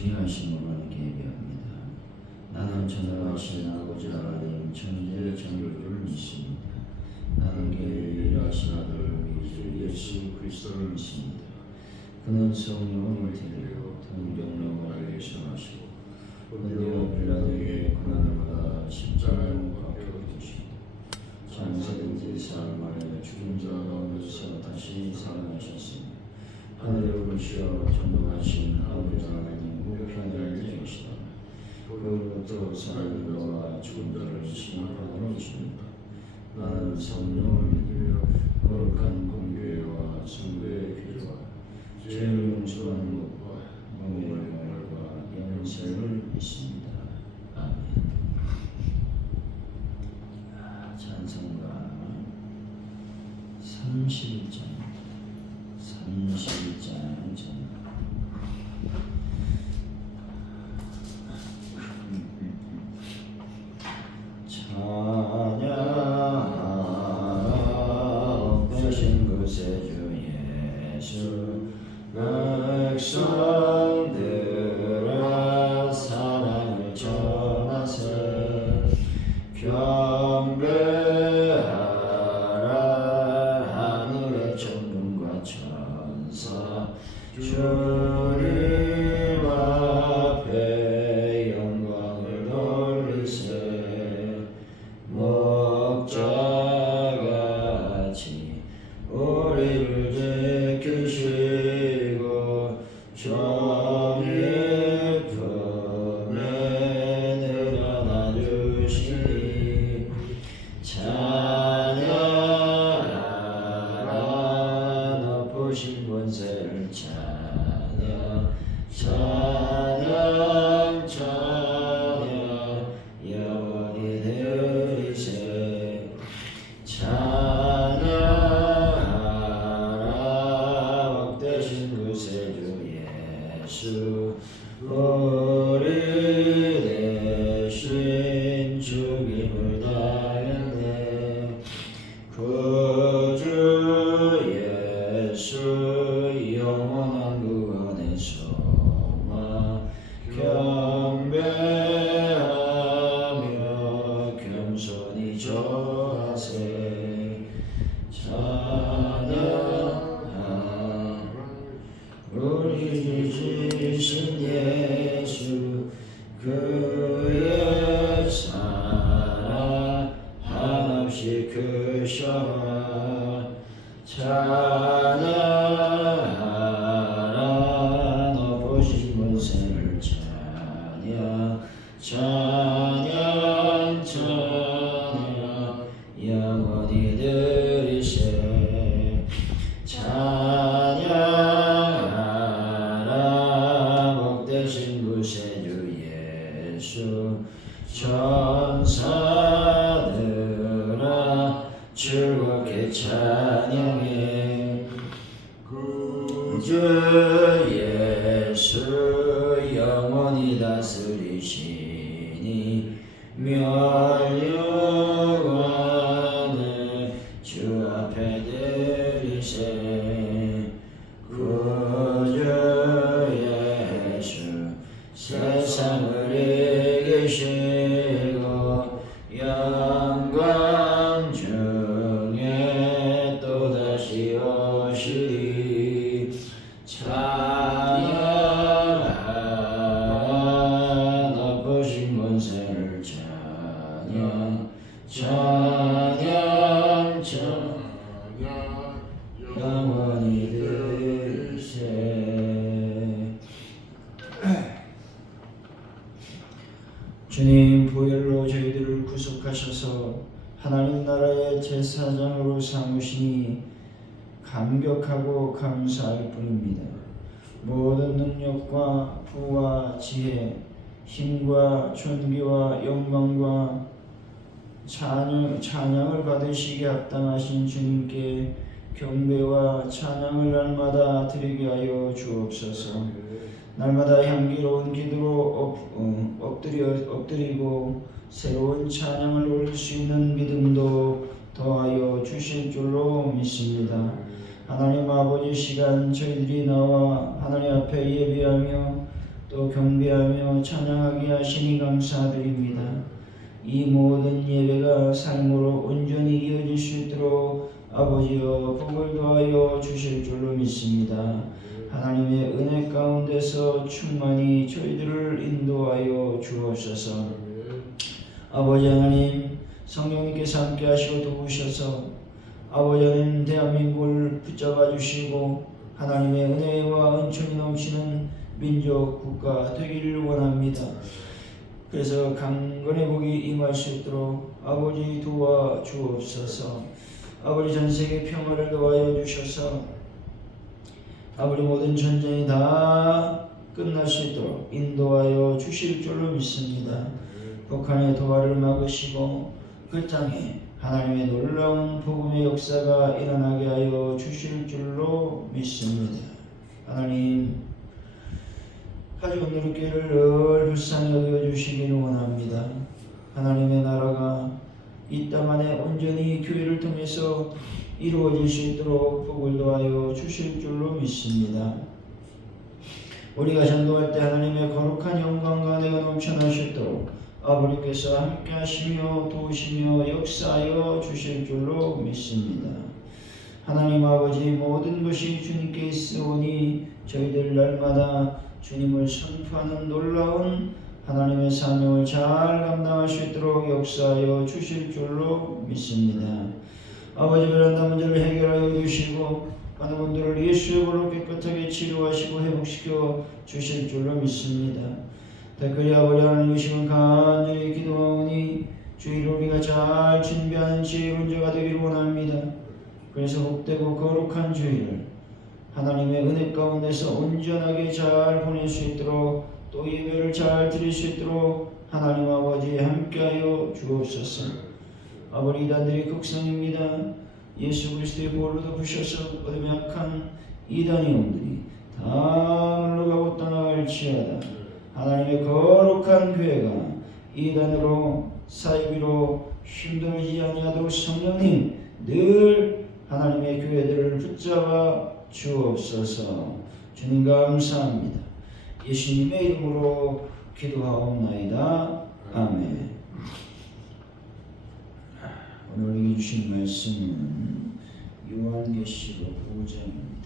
중요하신 분을 예배합니다. 나는 전능하신 아버지 하나님 천지의 창조주를 믿습니다. 나는 그의 일하신 아들 우리 주 예수 그리스도를 믿습니다. 그는 성령을 데리고 동정녀 마리아에서 나시고 본디오 빌라도에게 고난을 받아 십자가에 못 박혀 죽으시고 장사된 지 사흘 만에 죽은 자 가운데서 다시 살아나셨습니다. 하늘에 오르시어 전능하신 아버지 하나님 우편에 계시다. 그로부터 살아있는 죽은 자를 심판하러 오십니다. 나는 성령을 믿으며 거룩한 공교회와 성도의 교제와 죄를 용서하는 것과 몸의 영광과 영생을 믿습니다. 아멘. 찬송가 31장 찬양 되신 구세주 예수 백성들아 사랑을 전하세 경배하라 하늘의 천군과 천사 주님 앞에 영광을 돌리세 목자같이 우리를 지키시고 종일 품에 늘어나 주시니 찬양하라 높으신 권세를 찬양 찬양 찬양 영원히 들으세 찬양하라 복되신 구세주 예수 우리 대신 죽임을 당했네 구주 예수 영원한 구원의 소망 경배하며 겸손히 저하세 찬양하라 우리 주신 예수 그의 사랑 한없이 크셔라 찬양하라 높으신 권세를 찬양 찬양 찬양 영원히 들으세 찬양하라 복되신 구세주 예수 천사들아 즐겁게 찬양해 구주 예수 영원히 다스리시니 멸류관을 주 앞에 드리세 구주 예수 세상을 이기시고 영광 중에 또다시 오시리 찬양하라 높으신 권세를 찬양 찬양 찬양 영원히 들으세 주님 보혈로 저희들을 구속하셔서 하나님 나라의 제사장으로 삼으시니 감격하고 감사할 뿐입니다. 모든 능력과 부와 지혜, 힘과 존귀와 영광과 찬양을 받으시기에 합당하신 주님께 경배와 찬양을 날마다 드리게 하여 주옵소서. 날마다 향기로운 기도로 엎드리고 새로운 찬양을 올릴 수 있는 믿음도 더하여 주실 줄로 믿습니다. 하나님 아버지 시간 저희들이 나와 하나님 앞에 예배하며 또 경배하며 찬양하게 하시니 감사드립니다. 이 모든 예배가 삶으로 온전히 이어질 수 있도록 아버지여 복을 더하여 주실 줄로 믿습니다. 하나님의 은혜 가운데서 충만히 저희들을 인도하여 주옵소서. 아버지 하나님, 성령님께서 함께 하시고 도우셔서 아버지 하나님 대한민국을 붙잡아 주시고 하나님의 은혜와 은총이 넘치는 민족 국가 되기를 원합니다. 그래서 강건의 복이 임할 수 있도록 아버지 도와주옵소서. 아버지 전세계 평화를 도와여 주셔서 아버지 모든 전쟁이 다 끝날 수 있도록 인도하여 주실 줄로 믿습니다. 북한의 도발을 막으시고 그 땅에 하나님의 놀라운 복음의 역사가 일어나게 하여 주실 줄로 믿습니다. 하나님, 가족 누리교회를 늘 불쌍히 여겨주시기를 원합니다. 하나님의 나라가 이 땅 안에 온전히 교회를 통해서 이루어질 수 있도록 복을 도하여 주실 줄로 믿습니다. 우리가 전도할 때 하나님의 거룩한 영광과 은혜가 넘쳐나시도록 아버지께서 함께 하시며 도우시며 역사하여 주실 줄로 믿습니다. 하나님 아버지, 모든 것이 주님께 있으오니 저희들 날마다 주님을 선포하는 놀라운 하나님의 사명을 잘 감당할 수 있도록 역사하여 주실 줄로 믿습니다. 아버지, 베란다 문제를 해결하여 주시고 많은 분들을 예수의 볼로 깨끗하게 치료하시고 회복시켜 주실 줄로 믿습니다. 댓글이 아버지 하나님, 이 시간 간절히 기도하오니 주일을 우리가 잘 준비하는 지혜로운 자가 되기를 원합니다. 그래서 복되고 거룩한 주일을 하나님의 은혜 가운데서 온전하게 잘 보낼 수 있도록 또 예배를 잘 드릴 수 있도록 하나님 아버지 함께하여 주옵소서. 아버지, 이단들이 극성입니다. 예수 그리스도의 보혈로 덮으셔서 어둠에 약한 이단의 영들이 다 물러가고 떠나갈지어다. 하나님의 거룩한 교회가 이단으로 사이비로 힘들어지지 아니하도록 성령님 늘 하나님의 교회들을 붙잡아 주옵소서. 주님 감사합니다. 예수님의 이름으로 기도하옵나이다. 아멘. 오늘 읽어 주신 말씀은 요한계시록 5장입니다.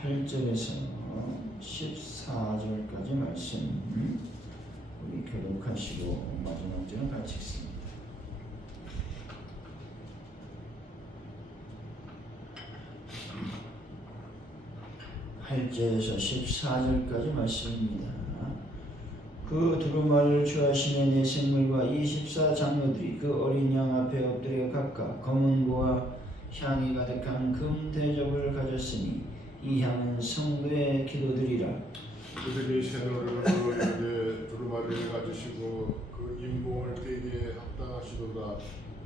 8절에서 14절까지 말씀 우리 교독하시고 마지막 절은 같이 읽습니다. (8절에서) 14절까지 말씀입니다. 그 두루마리를 취하시는 네 생물과 24장로들이 그 어린 양 앞에 엎드려 각각 검은 고와 향이 가득한 금 대접을 가졌으니 이 향은 성도의 기도들이라. 그들이 새노를 부르되 두루마리를 가지시고 그 임봉을 되게 합당하시도다.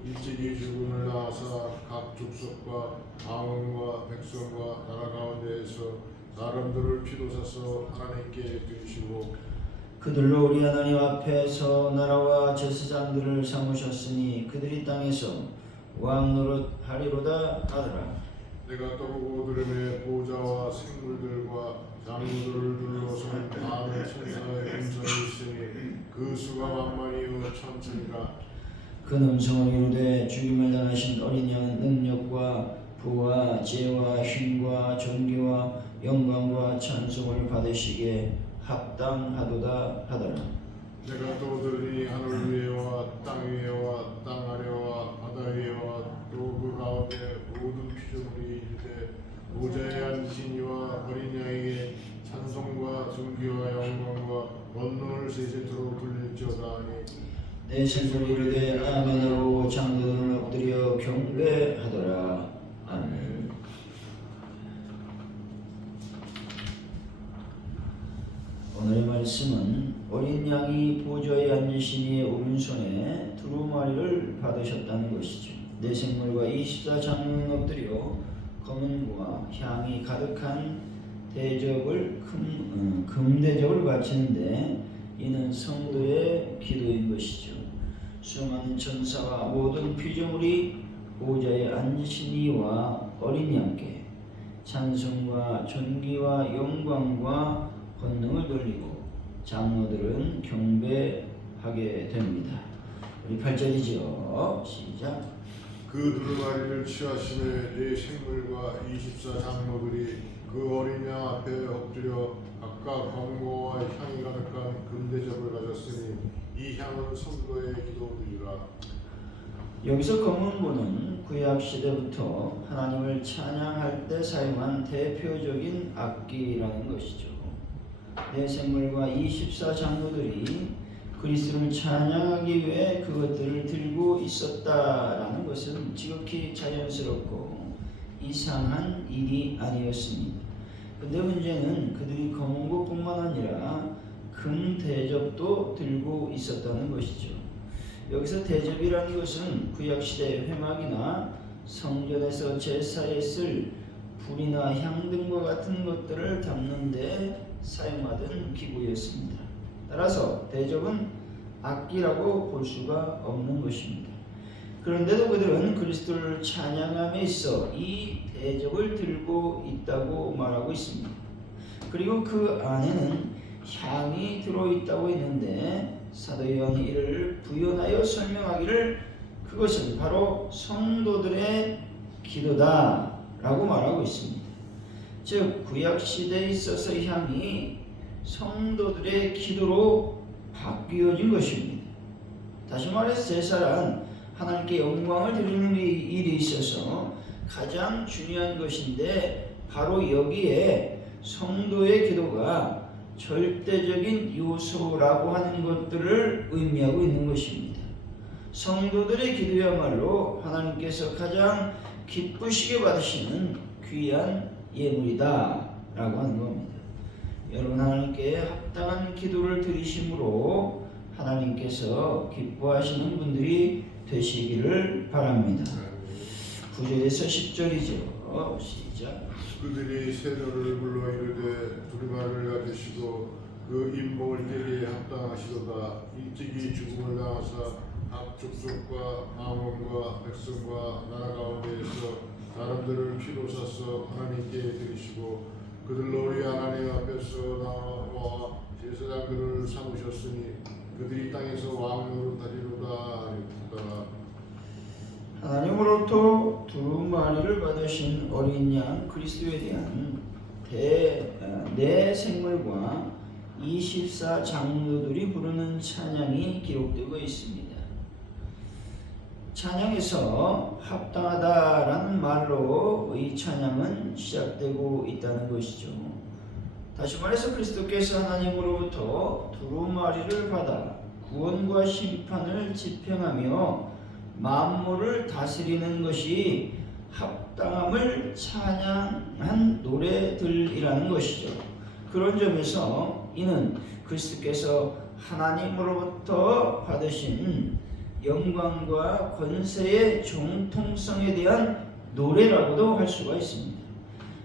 일찍이 죽음을 낳아사 각 족속과 방언과 백성과 나라 가운데에서 사람들을 피로 사서 하나님께 드리시고 그들로 우리 하나님 앞에서 나라와 제사장들을 삼으셨으니 그들이 땅에서 왕 노릇하리로다 하더라. 내가 떠보고 들음에 보좌와 생물들과 장로들을 둘러선 많은 천사의 음성이 있으니 그 수가 만만이요 천천이라. 그 음성을 이루되 죽임을 당하신 어린 양은 능력과 부와 지혜와 힘과 존귀와 영광과 찬송을 받으시기에 합당하도다 하더라. 내가 또 들으니 하늘 위에와 땅 위에와 땅 아래와 바다 위에와 또 그 가운데 모든 피조물이 이르되 보좌에 앉으신 이와 어린 양에게 찬송과 존귀와 영광과 원론을 세세토록 돌릴지어다 하니 내 생물이 이르되 아멘하고 장로들은 엎드려 경배하더라. 아멘. 오늘의 말씀은 어린 양이 보좌에 앉으신 이의 오른손에 두루마리를 받으셨다는 것이죠. 내 생물과 24장로는 엎드려 검은고와 향이 가득한 대접을 금대접을 바치는데 이는 성도의 기도인 것이죠. 수많은 천사와 모든 피조물이 보좌에 앉으신 이와 어린 양께 찬송과 존귀와 영광과 권능을 돌리고 장로들은 경배하게 됩니다. 우리 8절이죠. 시작. 그 두루마리를 취하심에 네 생물과 24 장로들이 그 어린 양 앞에 엎드려 각각 검은고와 향이 가득한 금대접을 가졌으니 이 향은 성도의 기도들이라. 여기서 검은고는 구약 시대부터 하나님을 찬양할 때 사용한 대표적인 악기라는 것이죠. 네 생물과 24 장로들이 그리스도를 찬양하기 위해 그것들을 들고 있었다라는 것은 지극히 자연스럽고 이상한 일이 아니었습니다. 근데 문제는 그들이 검은고뿐만 아니라 금 대접도 들고 있었다는 것이죠. 여기서 대접이라는 것은 구약시대의 회막이나 성전에서 제사에 쓸 불이나 향 등과 같은 것들을 담는 데 사용하던 기구였습니다. 따라서 대접은 악기라고 볼 수가 없는 것입니다. 그런데도 그들은 그리스도를 찬양함에 있어 이 대접을 들고 있다고 말하고 있습니다. 그리고 그 안에는 향이 들어있다고 했는데 사도 요한이 이를 부연하여 설명하기를 그것은 바로 성도들의 기도다라고 말하고 있습니다. 즉 구약시대에 있어서 향이 성도들의 기도로 바뀌어진 것입니다. 다시 말해서 제사란 하나님께 영광을 드리는 일이 있어서 가장 중요한 것인데 바로 여기에 성도의 기도가 절대적인 요소라고 하는 것들을 의미하고 있는 것입니다. 성도들의 기도야말로 하나님께서 가장 기쁘시게 받으시는 귀한 예물이다 라고 하는 겁니다. 여러분, 하나님께 합당한 기도를 드리심으로 하나님께서 기뻐하시는 분들이 되시기를 바랍니다. 9절에서 10절이죠. 시작. 그들이 세노를 불러 이르되 두루마리를 가지시고 그 인목을 깨기에 합당하시도다. 일찍이 죽음을 당하사 각 족속과 망원과 백성과 나라 가운데에서 사람들을 피로 사서 하나님께 드리시고 그들로 우리 하나님 앞에서 나와 제사장들을 삼으셨으니 그들이 땅에서 왕으로 다리로다 하였다. 하나님으로부터 두루마리를 받으신 어린 양 그리스도에 대한 네 생물과 24 장로들이 부르는 찬양이 기록되고 있습니다. 찬양에서 합당하다라는 말로 이 찬양은 시작되고 있다는 것이죠. 다시 말해서 그리스도께서 하나님으로부터 두루마리를 받아 구원과 심판을 집행하며 만물을 다스리는 것이 합당함을 찬양한 노래들이라는 것이죠. 그런 점에서 이는 그리스도께서 하나님으로부터 받으신 영광과 권세의 정통성에 대한 노래라고도 할 수가 있습니다.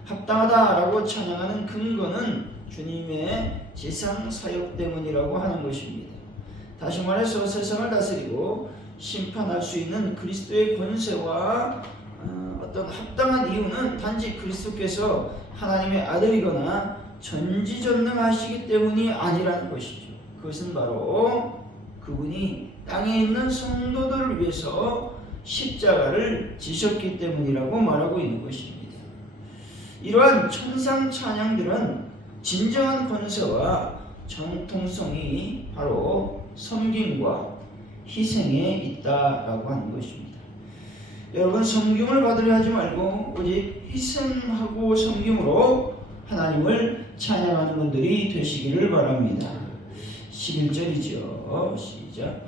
합당하다라고 찬양하는 근거는 주님의 지상 사역 때문이라고 하는 것입니다. 다시 말해서 세상을 다스리고 심판할 수 있는 그리스도의 권세와 어떤 합당한 이유는 단지 그리스도께서 하나님의 아들이거나 전지전능하시기 때문이 아니라는 것이죠. 그것은 바로 그분이 땅에 있는 성도들을 위해서 십자가를 지셨기 때문이라고 말하고 있는 것입니다. 이러한 천상 찬양들은 진정한 권세와 정통성이 바로 섬김과 희생에 있다라고 하는 것입니다. 여러분, 섬김을 받으려 하지 말고 오직 희생하고 섬김으로 하나님을 찬양하는 분들이 되시기를 바랍니다. 11절이죠. 시작.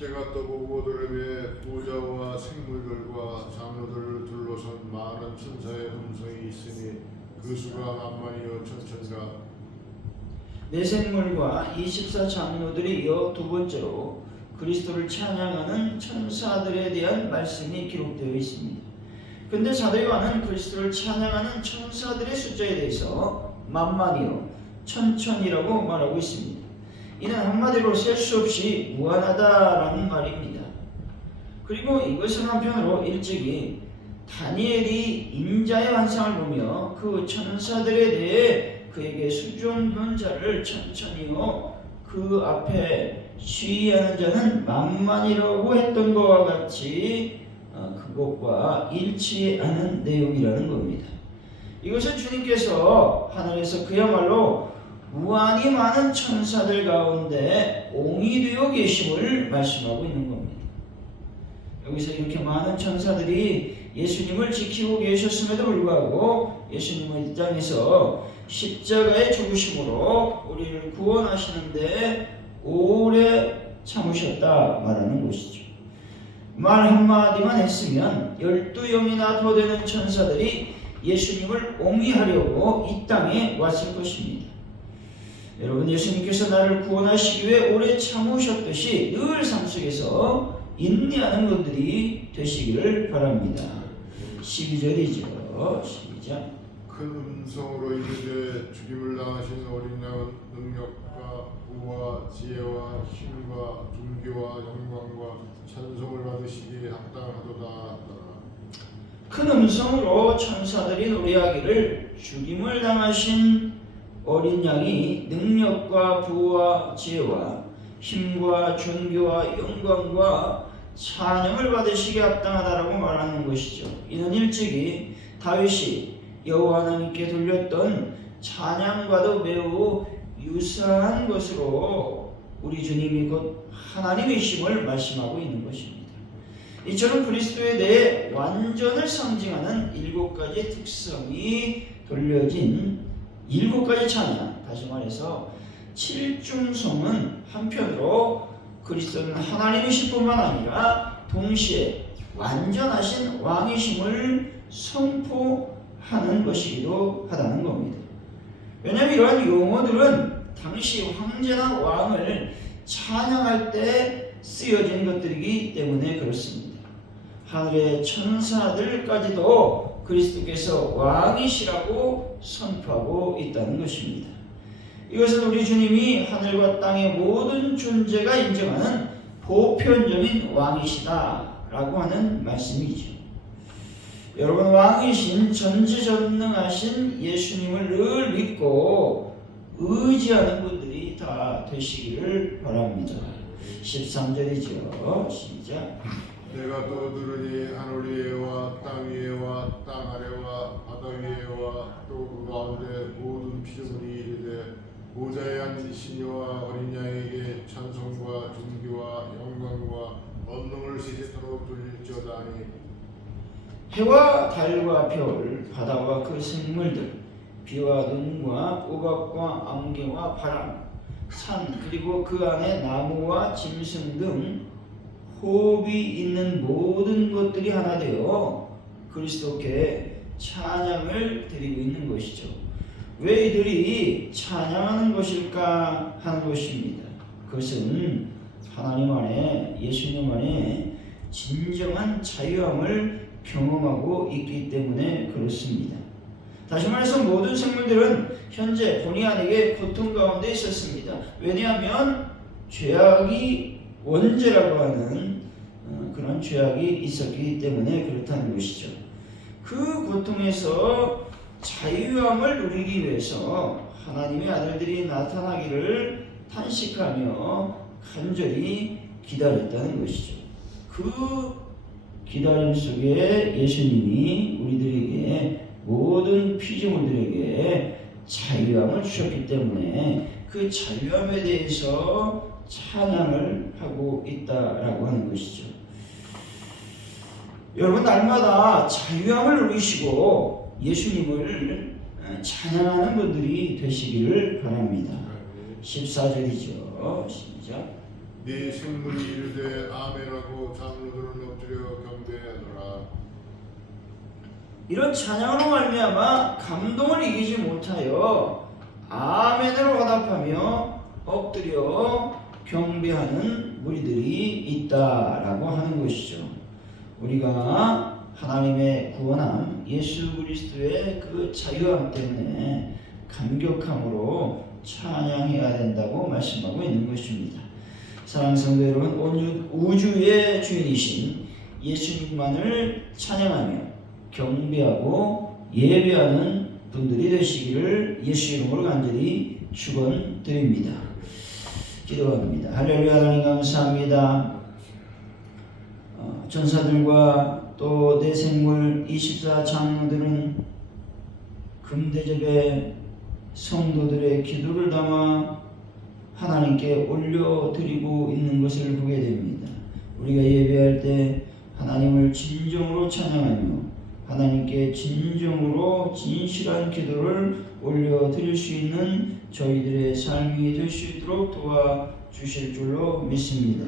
때가 떠보고 들음에 보좌와 생물들과 장로들을 둘러선 많은 천사의 음성이 있으니 그 수가 만만이요 천천가. 네 생물과 24 장로들이 이어 두 번째로 그리스도를 찬양하는 천사들에 대한 말씀이 기록되어 있습니다. 근데 사도 요한은 그리스도를 찬양하는 천사들의 숫자에 대해서 만만이요 천천이라고 말하고 있습니다. 이는 한마디로 셀 수 없이 무한하다라는 말입니다. 그리고 이것은 한편으로 일찍이 다니엘이 인자의 환상을 보며 그 천사들에 대해 그에게 수종든 자를 천천히요 그 앞에 시위하는 자는 만만이라고 했던 것과 같이 그것과 일치하는 내용이라는 겁니다. 이것은 주님께서 하늘에서 그야말로 무한히 많은 천사들 가운데 옹이 되어 계심을 말씀하고 있는 겁니다. 여기서 이렇게 많은 천사들이 예수님을 지키고 계셨음에도 불구하고 예수님은 이 땅에서 십자가의 죽으심으로 우리를 구원하시는데 오래 참으셨다 말하는 것이죠. 말 한마디만 했으면 12영이나 더 되는 천사들이 예수님을 옹이하려고 이 땅에 왔을 것입니다. 여러분, 예수님께서 나를 구원하시기 위해 오래 참으셨듯이 늘 삶 속에서 인내하는 분들이 되시기를 바랍니다. 12절이죠. 시작. 큰 음성으로 이르되 죽임을 당하신 어린 양은 능력과 부와 지혜와 힘과 존귀와 영광과 찬송을 받으시기에 합당하도다. 큰 음성으로 천사들이 노래하기를 죽임을 당하신 어린 양이 능력과 부와 지혜와 힘과 존귀와 영광과 찬양을 받으시기에 합당하다라고 말하는 것이죠. 이는 일찍이 다윗이 여호와 하나님께 돌렸던 찬양과도 매우 유사한 것으로 우리 주님이 곧 하나님이심을 말씀하고 있는 것입니다. 이처럼 그리스도에 대해 완전을 상징하는 7가지 특성이 돌려진 7가지 찬양, 다시 말해서 7중성은 한편으로 그리스도는 하나님이실 뿐만 아니라 동시에 완전하신 왕이심을 선포하는 것이기도 하다는 겁니다. 왜냐하면 이러한 용어들은 당시 황제나 왕을 찬양할 때 쓰여진 것들이기 때문에 그렇습니다. 하늘의 천사들까지도 그리스도께서 왕이시라고 선포하고 있다는 것입니다. 이것은 우리 주님이 하늘과 땅의 모든 존재가 인정하는 보편적인 왕이시다라고 하는 말씀이죠. 여러분, 왕이신 전지전능하신 예수님을 늘 믿고 의지하는 분들이 다 되시기를 바랍니다. 13절이죠. 시작. 내가 또 들으니 하늘 위에와 땅 위에와 땅 아래와 바다 위에와 또 그 가운데 모든 피조물이 이르되 보좌에 앉으신 이와 어린 양에게 찬송과 존귀와 영광과 언능을 세세토록 돌릴지어다 하니 해와 달과 별, 바다와 그 생물들, 비와 눈과 우박과 안개와 바람, 산 그리고 그 안에 나무와 짐승 등 호흡이 있는 모든 것들이 하나 되어 그리스도께 찬양을 드리고 있는 것이죠. 왜 이들이 찬양하는 것일까 하는 것입니다. 그것은 하나님 안에, 예수님 안에 진정한 자유함을 경험하고 있기 때문에 그렇습니다. 다시 말해서 모든 생물들은 현재 본의 아니게 고통 가운데 있었습니다. 왜냐하면 죄악이 원죄라고 하는 그런 죄악이 있었기 때문에 그렇다는 것이죠. 그 고통에서 자유함을 누리기 위해서 하나님의 아들들이 나타나기를 탄식하며 간절히 기다렸다는 것이죠. 그 기다림 속에 예수님이 우리들에게 모든 피조물들에게 자유함을 주셨기 때문에 그 자유함에 대해서 찬양을 하고 있다라고 하는 것이죠. 여러분, 날마다 자유함을 누리시고 예수님을 찬양하는 분들이 되시기를 바랍니다. 14절이죠. 시작. 네 생물이 이르되 아멘하고 장로들은 엎드려 경배하더라. 이런 찬양으로 말미암아 감동을 이기지 못하여 아멘으로 화답하며 엎드려 경배하는 무리들이 있다라고 하는 것이죠. 우리가 하나님의 구원함, 예수 그리스도의 그 자유함 때문에 감격함으로 찬양해야 된다고 말씀하고 있는 것입니다. 사랑하는 성도 여러분, 온 우주의 주인이신 예수님만을 찬양하며 경배하고 예배하는 분들이 되시기를 예수 이름으로 간절히 축원드립니다. 기도합니다. 할렐루야. 하나님 감사합니다. 전사들과 또 내생물 24장로들은 금대접에 성도들의 기도를 담아 하나님께 올려드리고 있는 것을 보게 됩니다. 우리가 예배할 때 하나님을 진정으로 찬양하며 하나님께 진정으로 진실한 기도를 올려드릴 수 있는 저희들의 삶이 될 수 있도록 도와주실 줄로 믿습니다.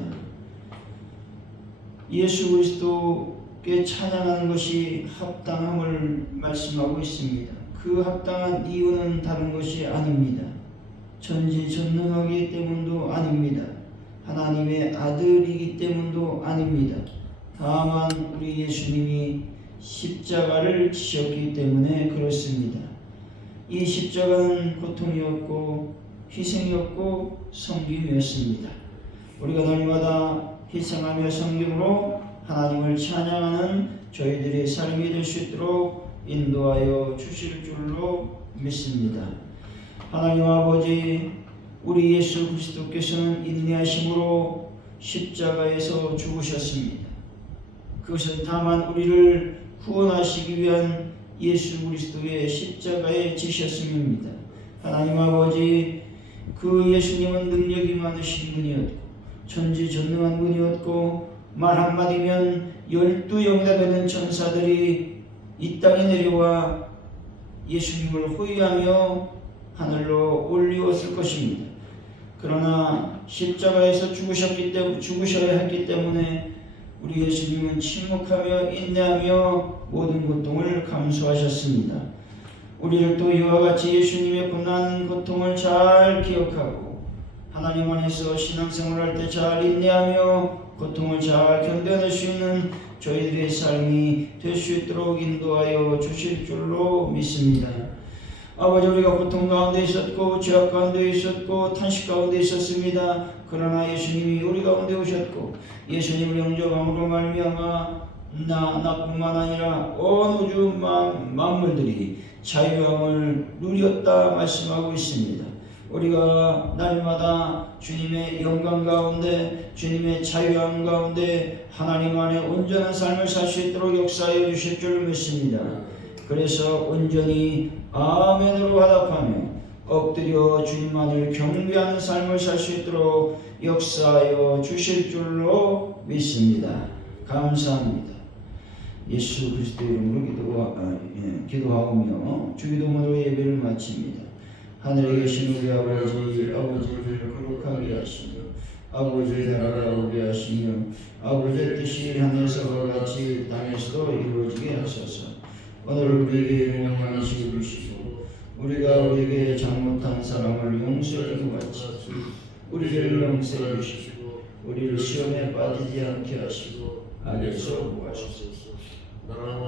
예수 그리스도께 찬양하는 것이 합당함을 말씀하고 있습니다. 그 합당한 이유는 다른 것이 아닙니다. 전지전능하기 때문도 아닙니다. 하나님의 아들이기 때문도 아닙니다. 다만 우리 예수님이 십자가를 지셨기 때문에 그렇습니다. 이 십자가는 고통이었고 희생이었고 섬김이었습니다. 우리가 날마다 희생하며 섬김으로 하나님을 찬양하는 저희들의 삶이 될 수 있도록 인도하여 주실 줄로 믿습니다. 하나님 아버지, 우리 예수 그리스도께서는 인내하심으로 십자가에서 죽으셨습니다. 그것은 다만 우리를 구원하시기 위한 예수 그리스도의 십자가에 지셨음입니다. 하나님 아버지, 그 예수님은 능력이 많으신 분이었고 전지전능한 분이었고 말 한마디면 12영이나 되는 천사들이 이 땅에 내려와 예수님을 호위하며 하늘로 올리었을 것입니다. 그러나 십자가에서 죽으셔야 했기 때문에 우리 예수님은 침묵하며 인내하며 모든 고통을 감수하셨습니다. 우리를 또 이와 같이 예수님의 고난 고통을 잘 기억하고 하나님 안에서 신앙생활할 때 잘 인내하며 고통을 잘 견뎌낼 수 있는 저희들의 삶이 될 수 있도록 인도하여 주실 줄로 믿습니다. 아버지, 우리가 고통 가운데 있었고 죄악 가운데 있었고 탄식 가운데 있었습니다. 그러나 예수님이 우리 가운데 오셨고 예수님을 영접함으로 말미암아 나뿐만 아니라 온 우주 만물들이 자유함을 누렸다 말씀하고 있습니다. 우리가 날마다 주님의 영광 가운데 주님의 자유함 가운데 하나님 안에 온전한 삶을 살 수 있도록 역사해 주실 줄 믿습니다. 그래서 온전히 아멘으로 화답하며 엎드려 주님만을 경배하는 삶을 살 수 있도록 역사하여 주실 줄로 믿습니다. 감사합니다. 예수 그리스도의 이름으로 기도하오며 주기도문으로 예배를 마칩니다. 하늘에 계신 우리 아버지를 거룩하게 하시며 아버지의 나라가 오게 하시며 아버지의 뜻이 하늘에서와 같이 땅에서도 이루어지게 하소서. 오늘 우리에게 용감한 음식을 주시고 우리가 우리에게 잘못한 사람을 용서해 준 것 같이 우리를 용서해 주시고 우리를 시험에 빠지지 않게 하시고 악에서 구하소서. 나라와